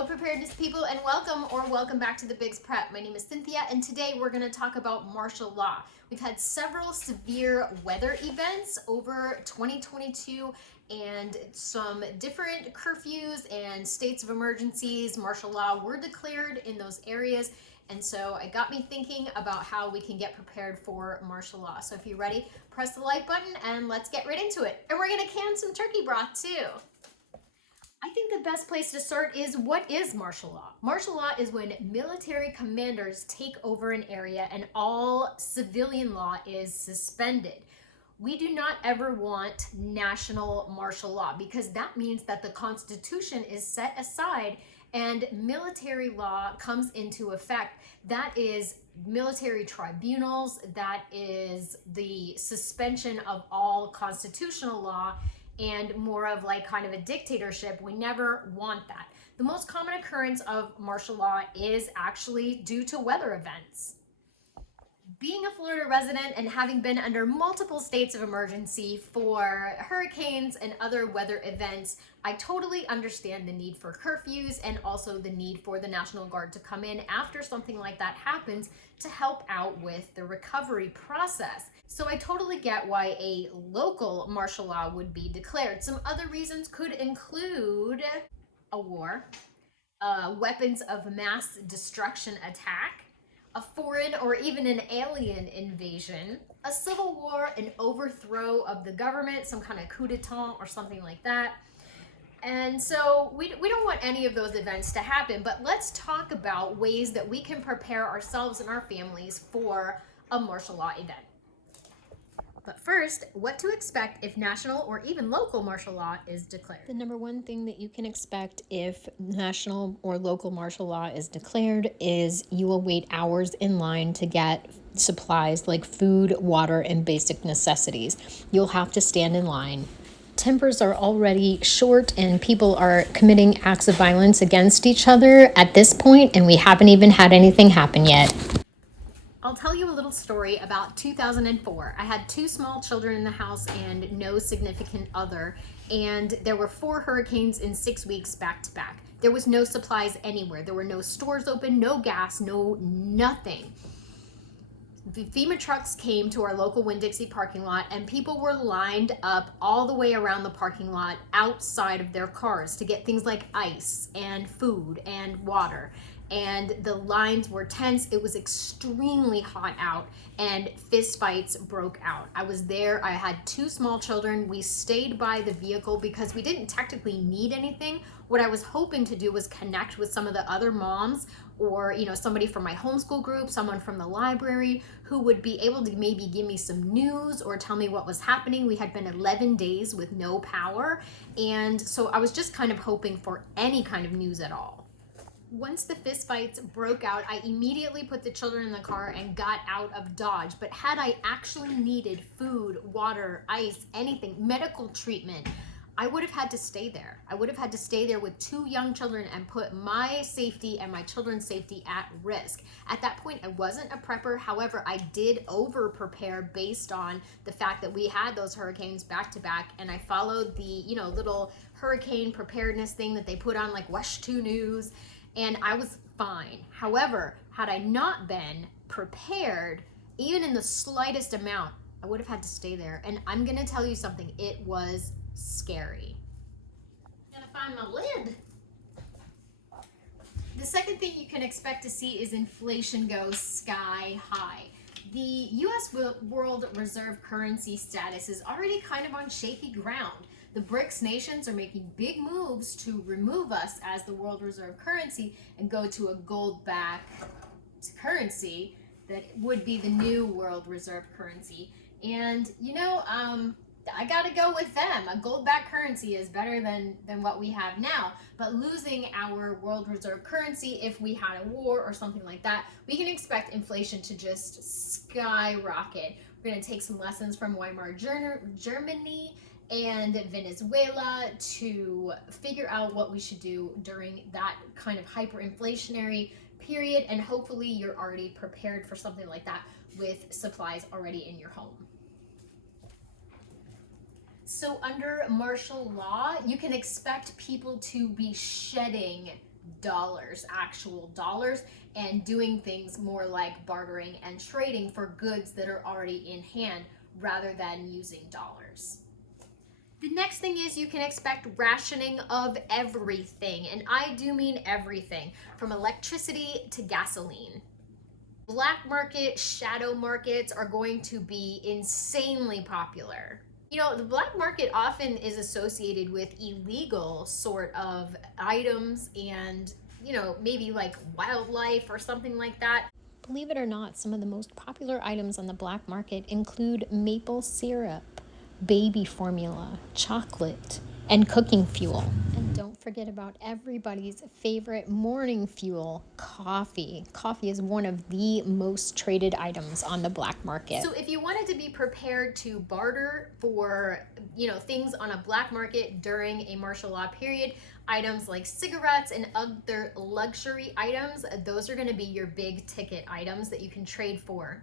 Hello preparedness people, and welcome back to the Bigs Prep. My name is Cynthia, and today we're going to talk about martial law. We've had several severe weather events over 2022 and some different curfews and states of emergencies. Martial law were declared in those areas, and so it got me thinking about how we can get prepared for martial law. So if you're ready, press the like button and let's get right into it. And we're going to can some turkey broth too. I think the best place to start is, what is martial law? Martial law is when military commanders take over an area and all civilian law is suspended. We do not ever want national martial law because that means that the Constitution is set aside and military law comes into effect. That is military tribunals, that is the suspension of all constitutional law, and more of like kind of a dictatorship. We never want that. The most common occurrence of martial law is actually due to weather events. Being a Florida resident and having been under multiple states of emergency for hurricanes and other weather events, I totally understand the need for curfews and also the need for the National Guard to come in after something like that happens to help out with the recovery process. So I totally get why a local martial law would be declared. Some other reasons could include a war, weapons of mass destruction attack, a foreign or even an alien invasion, a civil war, an overthrow of the government, some kind of coup d'etat or something like that. And so we don't want any of those events to happen, but let's talk about ways that we can prepare ourselves and our families for a martial law event. But first, what to expect if national or even local martial law is declared. The number one thing that you can expect if national or local martial law is declared is you will wait hours in line to get supplies like food, water, and basic necessities. You'll have to stand in line. Tempers are already short and people are committing acts of violence against each other at this point, and we haven't even had anything happen yet. I'll tell you a little story about 2004. I had two small children in the house and no significant other, and there were 4 hurricanes in 6 weeks back to back. There was no supplies anywhere. There were no stores open, no gas, no nothing. The FEMA trucks came to our local Winn-Dixie parking lot, and people were lined up all the way around the parking lot outside of their cars to get things like ice and food and water. And the lines were tense. It was extremely hot out, and fist fights broke out. I was there. I had 2 small children. We stayed by the vehicle because we didn't technically need anything. What I was hoping to do was connect with some of the other moms, or somebody from my homeschool group, someone from the library who would be able to maybe give me some news or tell me what was happening. We had been 11 days with no power, and so I was just kind of hoping for any kind of news at all. Once the fistfights broke out, I immediately put the children in the car and got out of Dodge. But had I actually needed food, water, ice, anything, medical treatment, I would have had to stay there. I would have had to stay there with 2 young children and put my safety and my children's safety at risk. At that point, I wasn't a prepper. However, I did over prepare based on the fact that we had those hurricanes back to back, and I followed the little hurricane preparedness thing that they put on like Wesh 2 News, and I was fine. However, had I not been prepared, even in the slightest amount, I would have had to stay there. And I'm gonna tell you something, it was scary. Gotta find my lid. The second thing you can expect to see is inflation go sky high. The US World Reserve Currency status is already kind of on shaky ground. The BRICS nations are making big moves to remove us as the world reserve currency and go to a gold-backed currency that would be the new world reserve currency. And I gotta go with them. A gold-backed currency is better than what we have now. But losing our world reserve currency, if we had a war or something like that, we can expect inflation to just skyrocket. We're gonna take some lessons from Weimar Germany and Venezuela to figure out what we should do during that kind of hyperinflationary period, and hopefully you're already prepared for something like that with supplies already in your home. So under martial law, you can expect people to be shedding dollars, actual dollars, and doing things more like bartering and trading for goods that are already in hand rather than using dollars. The next thing is you can expect rationing of everything, and I do mean everything, from electricity to gasoline. Black market, shadow markets are going to be insanely popular. You know, the black market often is associated with illegal sort of items and, maybe like wildlife or something like that. Believe it or not, some of the most popular items on the black market include maple syrup, baby formula, chocolate, and cooking fuel. And don't forget about everybody's favorite morning fuel, coffee. Coffee is one of the most traded items on the black market. So if you wanted to be prepared to barter for, things on a black market during a martial law period, items like cigarettes and other luxury items, those are going to be your big ticket items that you can trade for.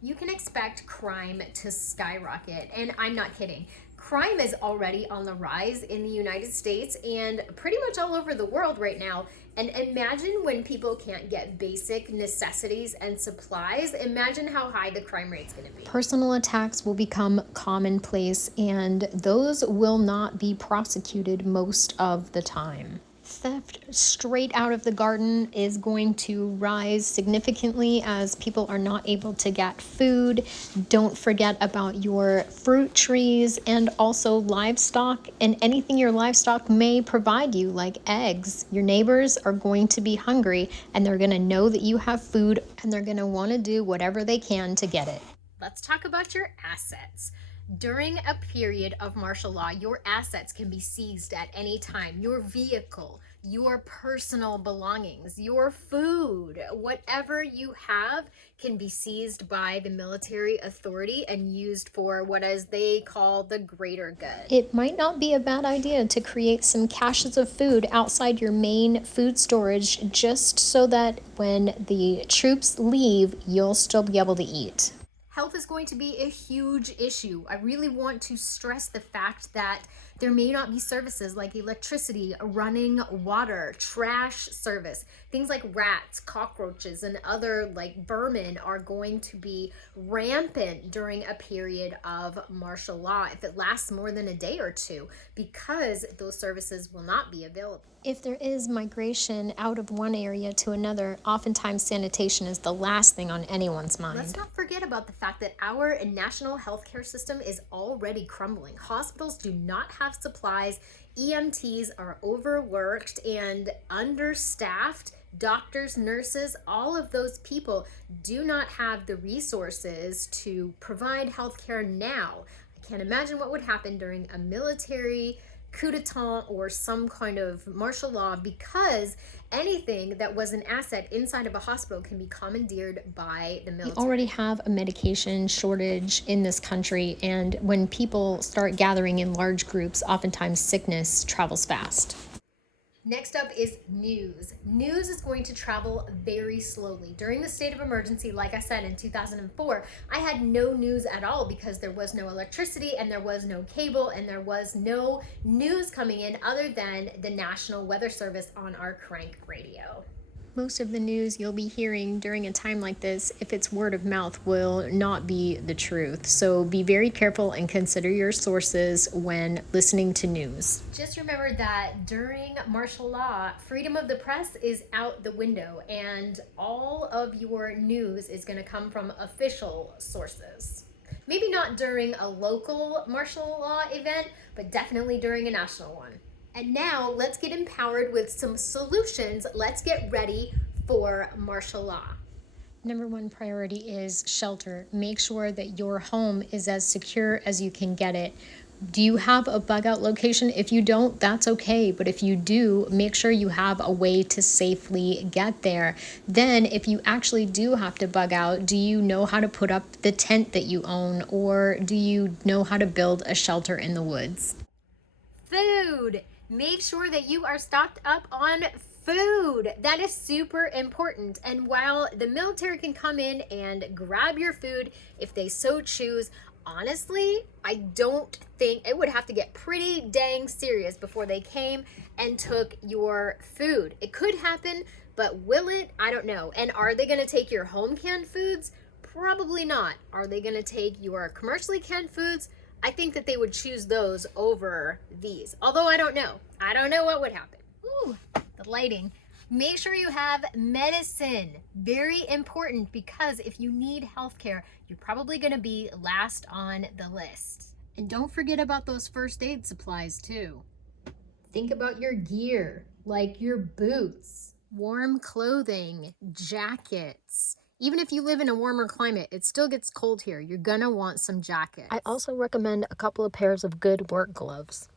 You can expect crime to skyrocket, and I'm not kidding. Crime is already on the rise in the United States and pretty much all over the world right now. And imagine when people can't get basic necessities and supplies. Imagine how high the crime rate's going to be. Personal attacks will become commonplace, and those will not be prosecuted most of the time. Theft straight out of the garden is going to rise significantly as people are not able to get food. Don't forget about your fruit trees and also livestock and anything your livestock may provide you, like eggs. Your neighbors are going to be hungry and they're going to know that you have food and they're going to want to do whatever they can to get it. Let's talk about your assets. During a period of martial law, your assets can be seized at any time. Your vehicle, your personal belongings, your food, whatever you have can be seized by the military authority and used for what as they call the greater good. It might not be a bad idea to create some caches of food outside your main food storage just so that when the troops leave, you'll still be able to eat. Health is going to be a huge issue. I really want to stress the fact that there may not be services like electricity, running water, trash service. Things like rats, cockroaches, and other like vermin are going to be rampant during a period of martial law if it lasts more than a day or two, because those services will not be available. If there is migration out of one area to another, oftentimes sanitation is the last thing on anyone's mind. Let's not forget about the fact that our national healthcare system is already crumbling. Hospitals do not have supplies. EMTs are overworked and understaffed. Doctors, nurses, all of those people do not have the resources to provide healthcare now. I can't imagine what would happen during a military coup d'etat or some kind of martial law, because anything that was an asset inside of a hospital can be commandeered by the military. We already have a medication shortage in this country, and when people start gathering in large groups, oftentimes sickness travels fast. Next up is news. News is going to travel very slowly. During the state of emergency, like I said, in 2004, I had no news at all because there was no electricity and there was no cable and there was no news coming in other than the National Weather Service on our crank radio. Most of the news you'll be hearing during a time like this, if it's word of mouth, will not be the truth. So be very careful and consider your sources when listening to news. Just remember that during martial law, freedom of the press is out the window, and all of your news is going to come from official sources. Maybe not during a local martial law event, but definitely during a national one. And now let's get empowered with some solutions. Let's get ready for martial law. Number one priority is shelter. Make sure that your home is as secure as you can get it. Do you have a bug out location? If you don't, that's okay. But if you do, make sure you have a way to safely get there. Then if you actually do have to bug out, do you know how to put up the tent that you own, or do you know how to build a shelter in the woods? Food. Make sure that you are stocked up on food. That is super important. And while the military can come in and grab your food if they so choose, honestly, I don't think it would have to get pretty dang serious before they came and took your food. It could happen, but will it? I don't know. And are they going to take your home canned foods? Probably not. Are they going to take your commercially canned foods? I think that they would choose those over these. Although I don't know. I don't know what would happen. Ooh, the lighting. Make sure you have medicine. Very important, because if you need healthcare, you're probably going to be last on the list. And don't forget about those first aid supplies too. Think about your gear, like your boots, warm clothing, jackets. Even if you live in a warmer climate, it still gets cold here. You're gonna want some jackets. I also recommend a couple of pairs of good work gloves.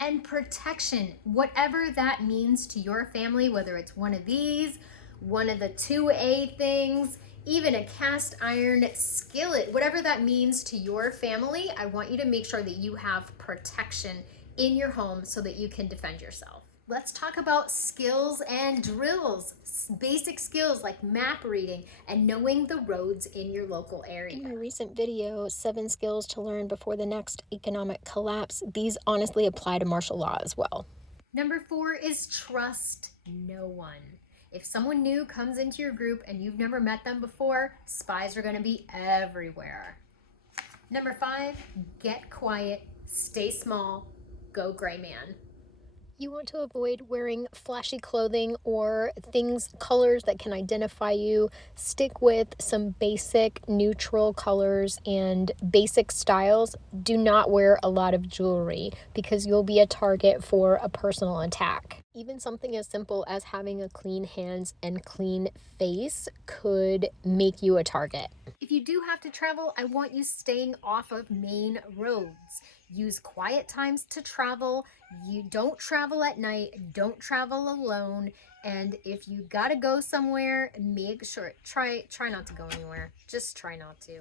And protection, whatever that means to your family, whether it's one of these, one of the 2A things, even a cast iron skillet, whatever that means to your family, I want you to make sure that you have protection in your home so that you can defend yourself. Let's talk about skills and drills. Basic skills like map reading and knowing the roads in your local area. In my recent video, 7 skills to learn before the next economic collapse, these honestly apply to martial law as well. Number 4 is trust no one. If someone new comes into your group and you've never met them before, spies are going to be everywhere. Number 5, get quiet, stay small, go gray man. You want to avoid wearing flashy clothing or colors that can identify you. Stick with some basic neutral colors and basic styles. Do not wear a lot of jewelry because you'll be a target for a personal attack. Even something as simple as having a clean hands and clean face could make you a target. If you do have to travel, I want you staying off of main roads. Use quiet times to travel. You don't travel at night, don't travel alone, and if you gotta go somewhere, make sure, try not to go anywhere. Just try not to.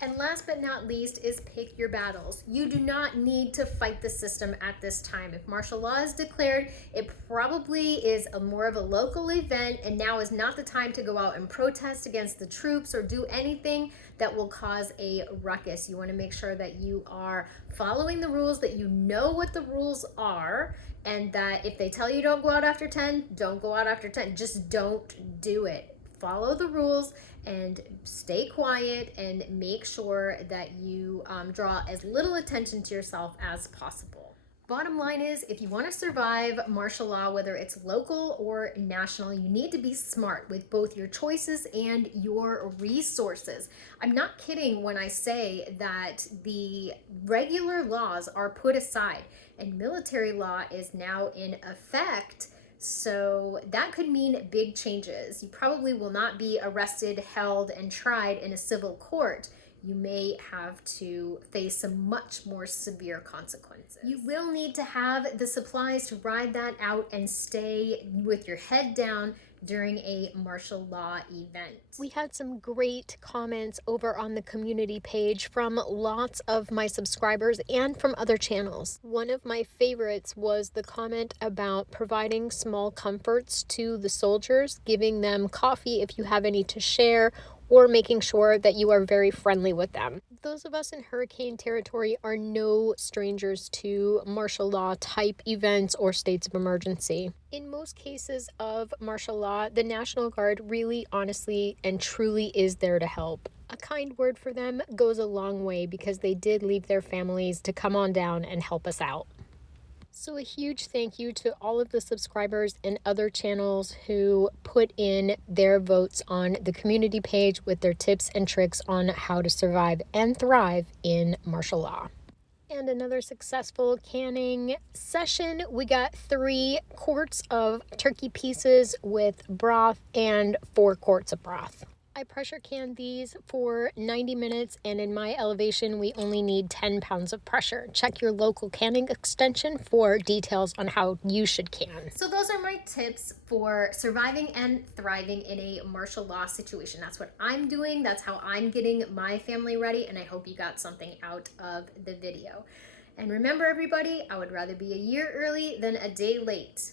And last but not least is pick your battles. You do not need to fight the system at this time. If martial law is declared, it probably is more of a local event, and now is not the time to go out and protest against the troops or do anything that will cause a ruckus. You want to make sure that you are following the rules, that you know what the rules are, and that if they tell you don't go out after 10, don't go out after 10. Just don't do it. Follow the rules and stay quiet and make sure that you draw as little attention to yourself as possible. Bottom line is, if you want to survive martial law, whether it's local or national, you need to be smart with both your choices and your resources. I'm not kidding when I say that the regular laws are put aside and military law is now in effect. So that could mean big changes. You probably will not be arrested, held, and tried in a civil court. You may have to face some much more severe consequences. You will need to have the supplies to ride that out and stay with your head down during a martial law event. We had some great comments over on the community page from lots of my subscribers and from other channels. One of my favorites was the comment about providing small comforts to the soldiers, giving them coffee if you have any to share, or making sure that you are very friendly with them. Those of us in hurricane territory are no strangers to martial law type events or states of emergency. In most cases of martial law, the National Guard really, honestly, and truly is there to help. A kind word for them goes a long way because they did leave their families to come on down and help us out. So a huge thank you to all of the subscribers and other channels who put in their votes on the community page with their tips and tricks on how to survive and thrive in martial law. And another successful canning session. We got 3 quarts of turkey pieces with broth and 4 quarts of broth. I pressure canned these for 90 minutes, and in my elevation, we only need 10 pounds of pressure. Check your local canning extension for details on how you should can. So those are my tips for surviving and thriving in a martial law situation. That's what I'm doing. That's how I'm getting my family ready, and I hope you got something out of the video. And remember, everybody, I would rather be a year early than a day late.